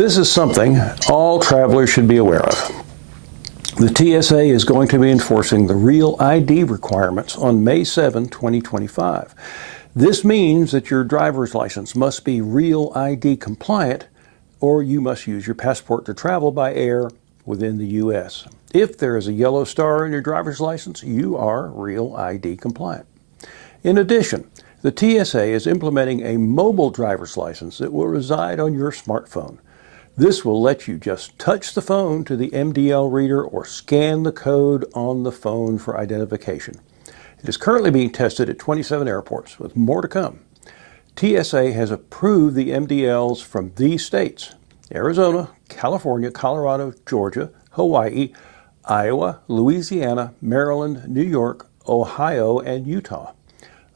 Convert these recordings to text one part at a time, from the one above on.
This is something all travelers should be aware of. The TSA is going to be enforcing the Real ID requirements on May 7, 2025. This means that your driver's license must be Real ID compliant, or you must use your passport to travel by air within the U.S. If there is a yellow star in your driver's license, you are Real ID compliant. In addition, the TSA is implementing a mobile driver's license that will reside on your smartphone. This will let you just touch the phone to the MDL reader or scan the code on the phone for identification. It is currently being tested at 27 airports, with more to come. TSA has approved the MDLs from these states: Arizona, California, Colorado, Georgia, Hawaii, Iowa, Louisiana, Maryland, New York, Ohio, and Utah.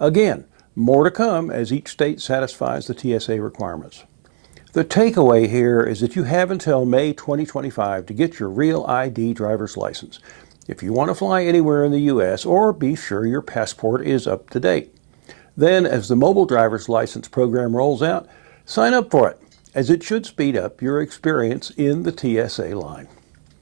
Again, more to come as each state satisfies the TSA requirements. The takeaway here is that you have until May 2025 to get your Real ID driver's license if you want to fly anywhere in the U.S. or be sure your passport is up to date. Then, as the mobile driver's license program rolls out, sign up for it, as it should speed up your experience in the TSA line.